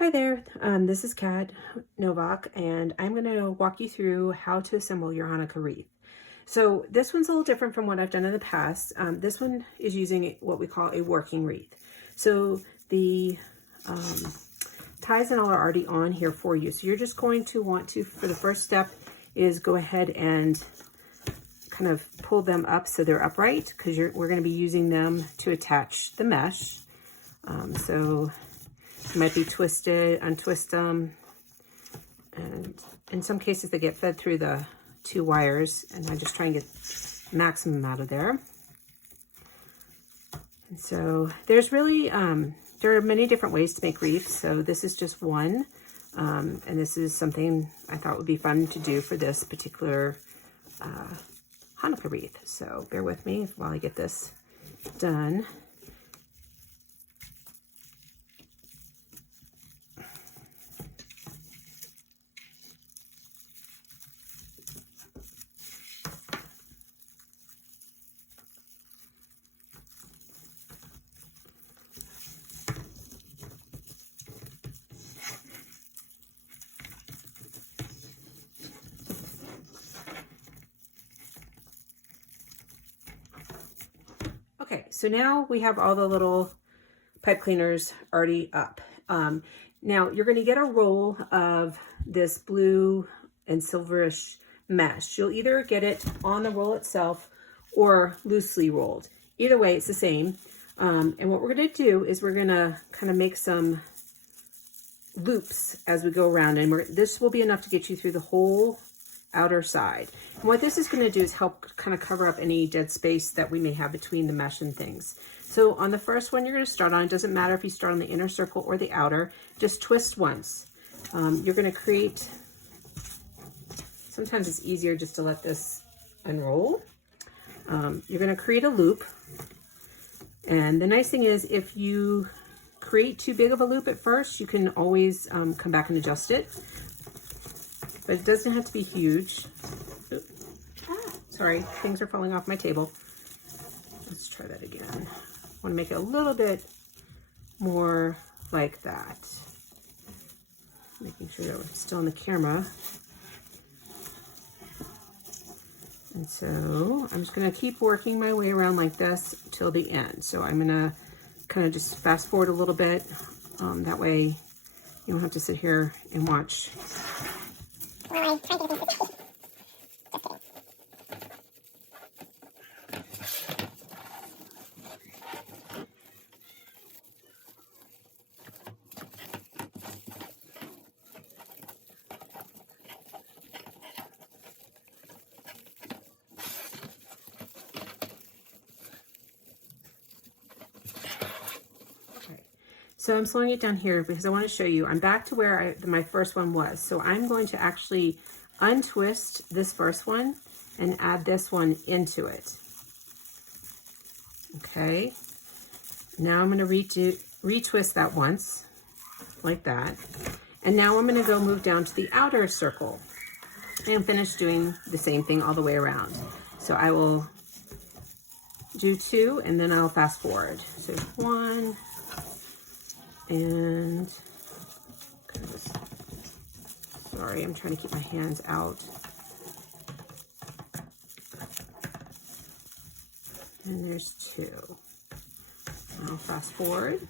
Hi there, this is Kat Novak, and I'm going to walk you through how to assemble your Hanukkah wreath. So this one's a little different from what I've done in the past. This one is using what we call a working wreath. So the ties and all are already on here for you. So you're just going to want to, for the first step, is go ahead and kind of pull them up so they're upright, because we're going to be using them to attach the mesh. So it might be twisted, untwist them, and in some cases they get fed through the two wires, and I just try and get maximum out of there. And so there's really, there are many different ways to make wreaths, so this is just one, and this is something I thought would be fun to do for this particular Hanukkah wreath. So bear with me while I get this done. Okay, so now we have all the little pipe cleaners already up. Now you're going to get a roll of this blue and silverish mesh. You'll either get it on the roll itself or loosely rolled. Either way, it's the same. And what we're going to do is we're going to kind of make some loops as we go around, and this will be enough to get you through the whole outer side. And what this is going to do is help kind of cover up any dead space that we may have between the mesh and things. So on the first one you're going to start on, it doesn't matter if you start on the inner circle or the outer, just twist once. You're going to create, sometimes it's easier just to let this unroll. You're going to create a loop, and the nice thing is if you create too big of a loop at first, you can always come back and adjust it. But it doesn't have to be huge. Sorry, things are falling off my table. Let's try that again. I want to make it a little bit more like that. Making sure that we're still on the camera. And so I'm just going to keep working my way around like this till the end. So I'm going to kind of just fast forward a little bit. That way you don't have to sit here and watch. So I'm slowing it down here because I want to show you, I'm back to where my first one was. So I'm going to actually untwist this first one and add this one into it. Okay. Now I'm going to retwist that once, like that. And now I'm going to go move down to the outer circle and finish doing the same thing all the way around. So I will do two and then I'll fast forward. So one, and sorry, I'm trying to keep my hands out. And there's two. I'll fast forward.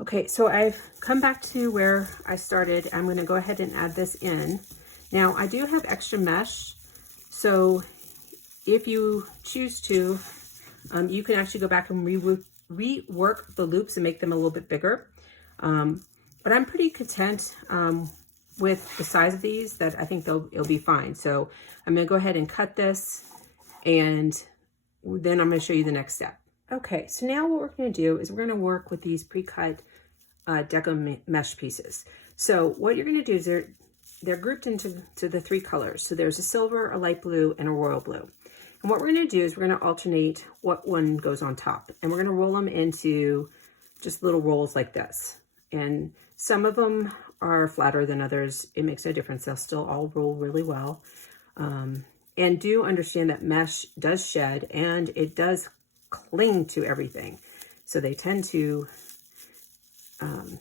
Okay, so I've come back to where I started. I'm going to go ahead and add this in. Now, I do have extra mesh, so if you choose to, you can actually go back and rework the loops and make them a little bit bigger. But I'm pretty content with the size of these, that I think it'll be fine. So I'm gonna go ahead and cut this, and then I'm gonna show you the next step. Okay, so now what we're gonna do is we're gonna work with these pre-cut deco mesh pieces. So what you're gonna do is they're grouped into the 3 colors. So there's a silver, a light blue, and a royal blue. And what we're gonna do is we're gonna alternate what one goes on top. And we're gonna roll them into just little rolls like this. And some of them are flatter than others. It makes no difference. They'll still all roll really well. And do understand that mesh does shed and it does cling to everything. So they tend to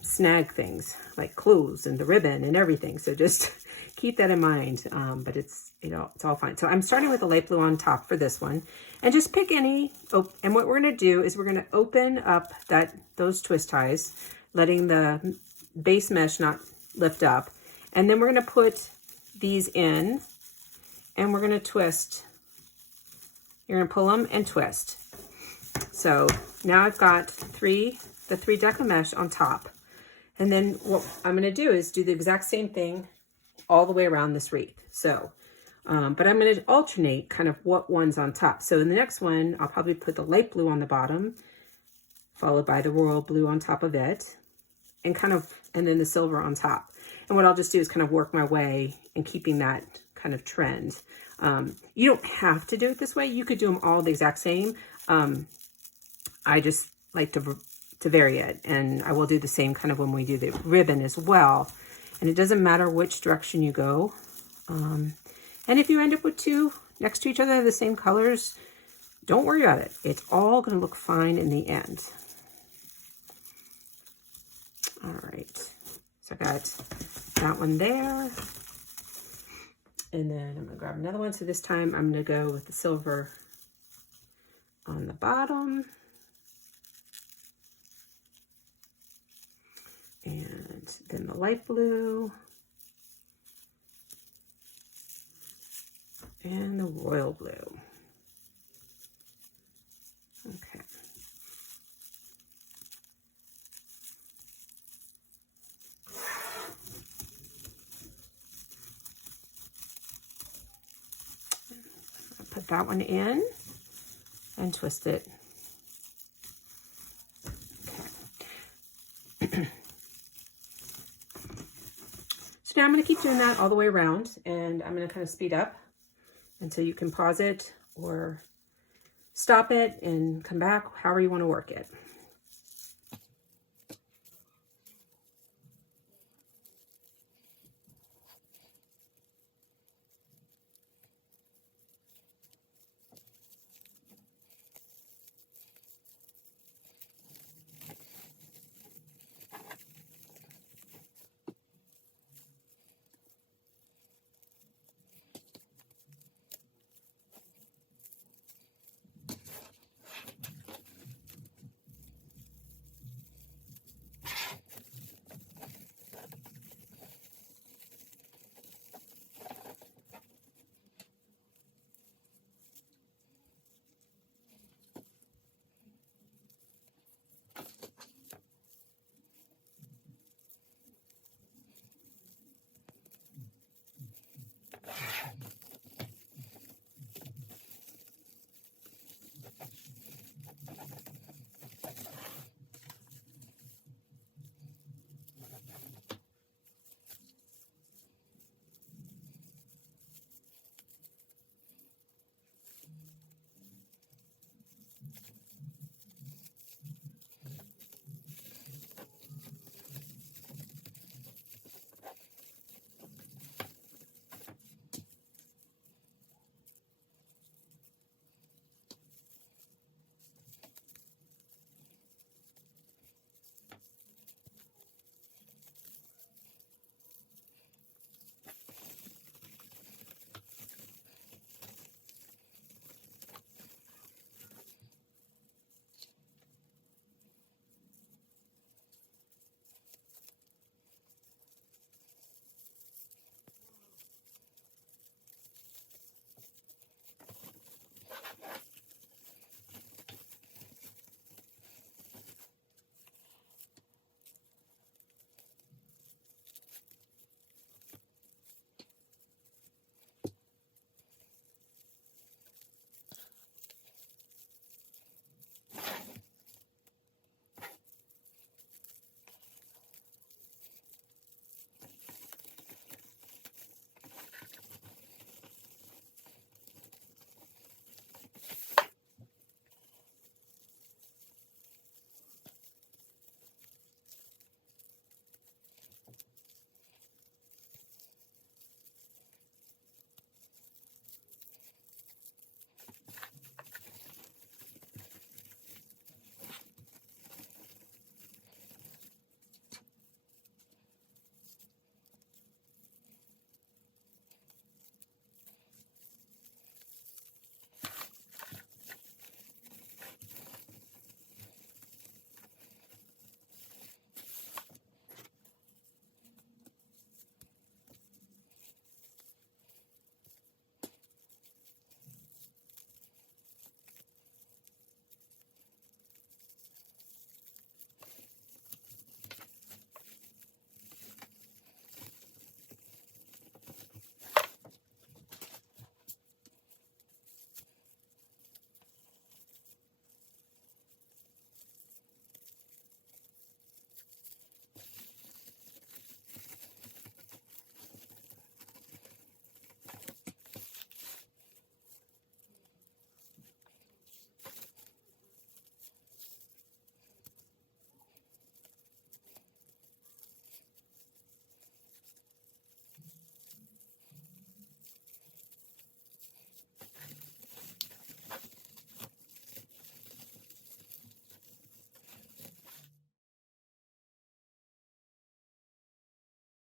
snag things like clothes and the ribbon and everything. So just keep that in mind. But it's all fine. So I'm starting with the light blue on top for this one, and just pick any. And what we're going to do is we're going to open up those twist ties, letting the base mesh not lift up. And then we're going to put these in, and we're going to twist. You're going to pull them and twist. So now I've got the 3 deco mesh on top. And then what I'm going to do is do the exact same thing all the way around this wreath. So, but I'm going to alternate kind of what one's on top. So in the next one, I'll probably put the light blue on the bottom, followed by the royal blue on top of it, and then the silver on top. And what I'll just do is kind of work my way and keeping that kind of trend. You don't have to do it this way. You could do them all the exact same. I just like to vary it, and I will do the same kind of when we do the ribbon as well. And it doesn't matter which direction you go. And if you end up with 2 next to each other, the same colors, don't worry about it. It's all going to look fine in the end. All right, so I got that one there. And then I'm going to grab another one. So this time I'm going to go with the silver on the bottom. And then the light blue. And the royal blue. Okay. Put that one in and twist it. Okay. So now I'm going to keep doing that all the way around, and I'm going to kind of speed up until you can pause it or stop it and come back, however you want to work it.